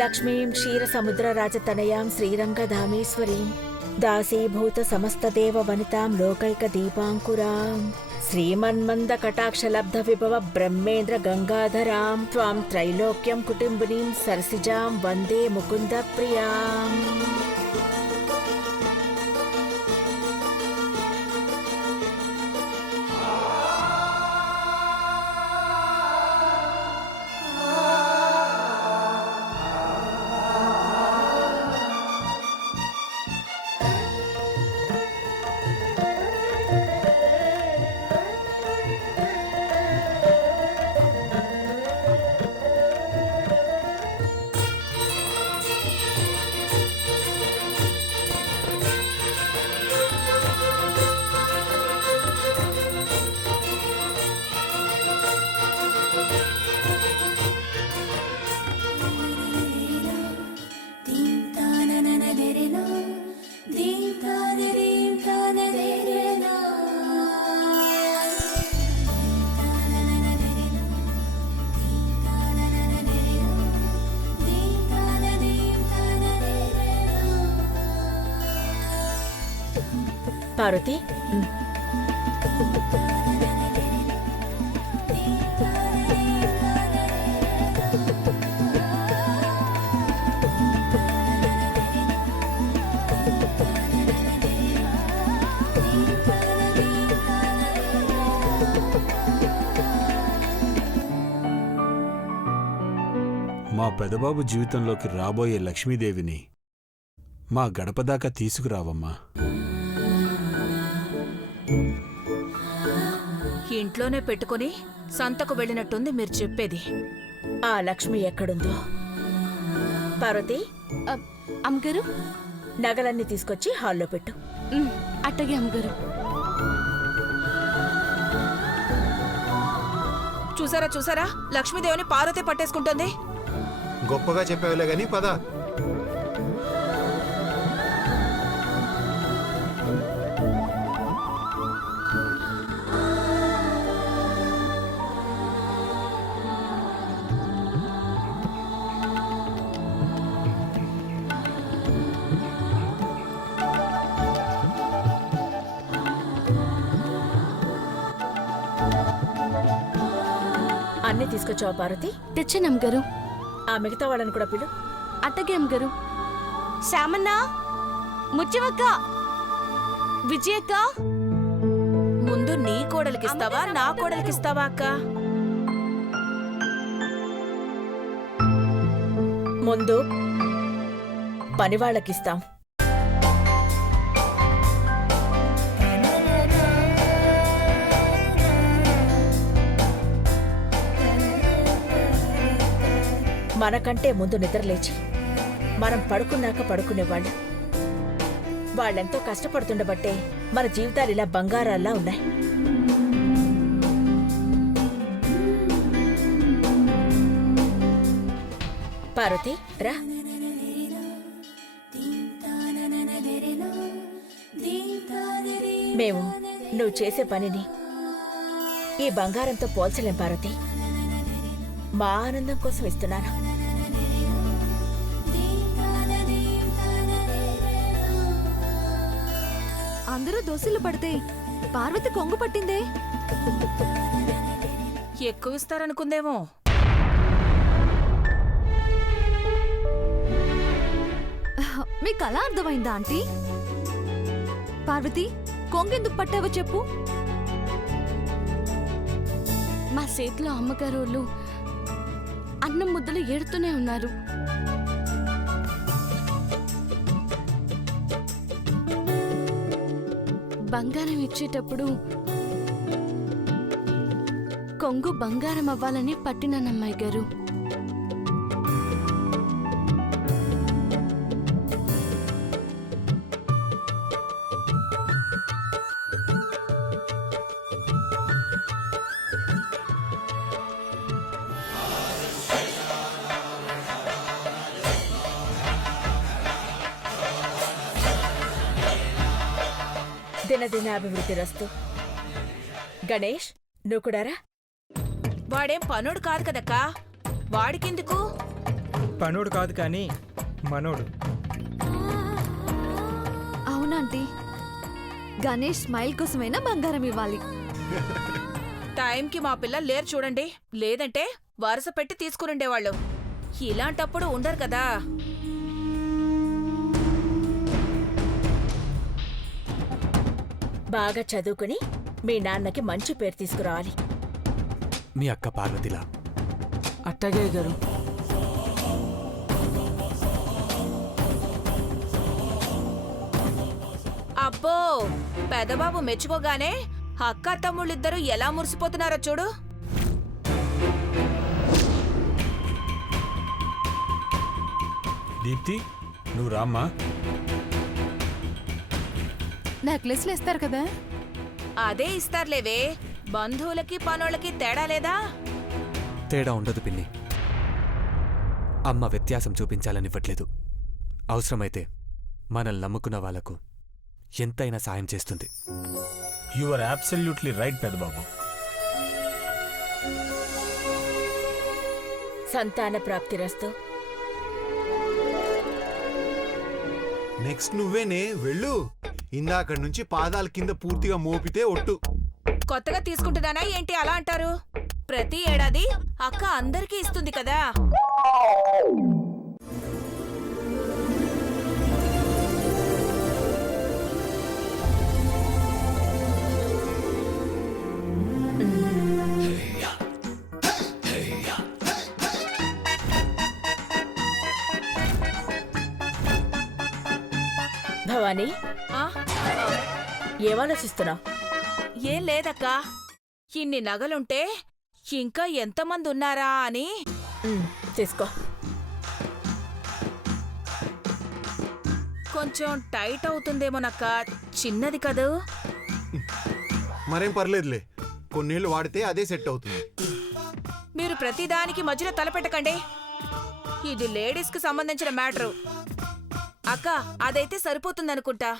లక్ష్మీం క్షీరసముద్రరాజతనయాం శ్రీరంగధామేశ్వరీం దాసీభూత సమస్తదేవ వనితాం లోకైక దీపాంకురాం శ్రీమన్మందకటాక్షలబ్ధ విభవ బ్రహ్మేంద్ర గంగాధరాం త్వాం త్రైలోక్యం కుటుంబినీం సరసిజాం వందే ముకుంద ప్రియాం. పార్వతి, మా పెదబాబు జీవితంలోకి రాబోయే లక్ష్మీదేవిని మా గడపదాకా తీసుకురావమ్మా. ఇంట్లోనే పెట్టుకుని సంతకు వెళ్ళినట్టుంది మీరు చెప్పేది. ఆ లక్ష్మి ఎక్కడుందో? పార్వతి, అమ్మగారు నగలన్నీ తీసుకొచ్చి హాల్లో పెట్టు. అట్టగే అమ్మగారు. చూసారా చూసారా, లక్ష్మీదేవిని పార్వతి పట్టేసుకుంటుంది. గొప్పగా చెప్పావులే గాని పద. అన్నీ తీసుకొచ్చావా పార్వతి? తెచ్చాను అమ్మగారు. ఆ మిగతా వాళ్ళని కూడా పిలు. అట్టగే అమ్మగారు. శ్యామన్న, ముత్యమక్క, విజయక్క. ముందు నీ కోడలికిస్తావా నా కోడలికిస్తావా అక్క? ముందు పనివాళ్ళకిస్తాం. మనకంటే ముందు నిద్రలేచి మనం పడుకున్నాక పడుకునేవాళ్ళు. వాళ్ళెంతో కష్టపడుతుండబట్టే మన జీవితాలు ఇలా బంగారాల్లా ఉన్నాయి. పార్వతి రా. మేము నువ్వు చేసే పనిని ఈ బంగారంతో పోల్చలేం పార్వతి. మా ఆనందం కోసం ఇస్తున్నాను. అందరూ దోశలు పడితే పార్వతి కొంగు పట్టిందే. ఎక్కువ ఇస్తారనుకుందేమో. మీకు అలా అర్థమైందా ఆంటీ? పార్వతి, కొంగెందుకు పట్టావో చెప్పు. మా చేతిలో అమ్మగారోళ్ళు అన్నం ముద్దలు ఏడుతూనే ఉన్నారు. బంగారం ఇచ్చేటప్పుడు కొంగు బంగారం అవ్వాలని పట్టినానమ్మాయి గారు. దినదినాభివృద్ధి రస్తు. గణేష్, నువ్వు కూడా రా. వాడేం పనుడు కాదు కదక్కా, వాడికెందుకు? పనోడు కాదు కానీ మనోడు. అవునంటీ, గణేష్ స్మైల్ కోసమైనా బంగారం ఇవ్వాలి. టైంకి మా పిల్లలు లేరు చూడండి, లేదంటే వరుస పెట్టి తీసుకునుండేవాళ్ళు. ఇలాంటప్పుడు ఉండరు కదా. బాగా చదువుకుని మీ నాన్నకి మంచి పేరు తీసుకురావాలి. మీ అక్క పార్వతిలా. అట్టగే గారు. అబ్బో, పెదబాబు మెచ్చుకోగానే అక్క తమ్ముళ్ళిద్దరూ ఎలా మురిసిపోతున్నారో చూడు. దీప్తి, నువ్వు రామ్మా. నెక్లెస్లు ఇస్తారు కదా. అదే ఇస్తారులేవే, బంధువులకి పనోళ్ళకి తేడా లేదా? తేడా ఉండదు పిన్ని. అమ్మ వ్యత్యాసం చూపించాలనివ్వట్లేదు. అవసరమైతే మనల్ని నమ్ముకున్న వాళ్లకు ఎంతైనా సాయం చేస్తుంది. You are absolutely right Pedababu. సంతాన ప్రాప్తిరస్తు. నెక్స్ట్ నువ్వేనే వెళ్ళు. ఇందాక నుంచి పాదాల కింద పూర్తిగా మోపితే ఒట్టు. కొత్తగా తీసుకుంటున్నానా ఏంటి అలా అంటారు? ప్రతి ఏడాది అక్క అందరికీ ఇస్తుంది కదా. భవానీ, ఆ? ఏమాలోచిస్తున్నావు? ఏం లేదక్కా, ఇన్ని నగలుంటే ఇంకా ఎంతమంది ఉన్నారా అని. తీసుకో. కొంచెం టైట్ అవుతుందేమోనక్క, చిన్నది కదూ. మరేం పర్లేదులే, కొన్నేళ్ళు వాడితే అదే సెట్ అవుతుంది. మీరు ప్రతిదానికి మధ్యలో తలపెట్టకండి. ఇది లేడీస్కి సంబంధించిన మ్యాటరు. అక్క, అదైతే సరిపోతుందనుకుంటా.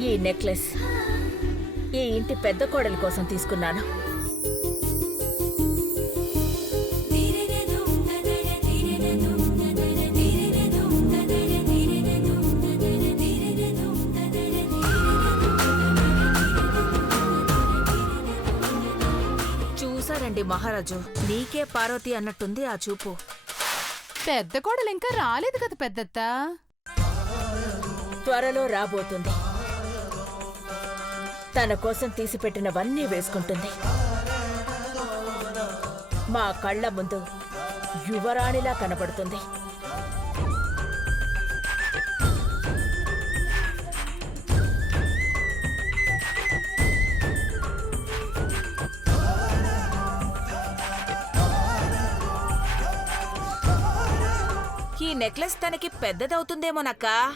ఈ నెక్లెస్ ఈ ఇంటి పెద్ద కోడలి కోసం తీసుకున్నాను. చూసారండి మహారాజు, నీకే పార్వతి అన్నట్టుంది ఆ చూపు. పెద్ద కోడలు ఇంకా రాలేదు కదా పెద్దత్త. త్వరలో రాబోతుంది. తన కోసం తీసిపెట్టినవన్నీ వేసుకుంటుంది. మా కళ్ళ ముందు యువరాణిలా కనబడుతుంది. ఈ నెక్లెస్ తనకి పెద్దదవుతుందేమోనక్కా.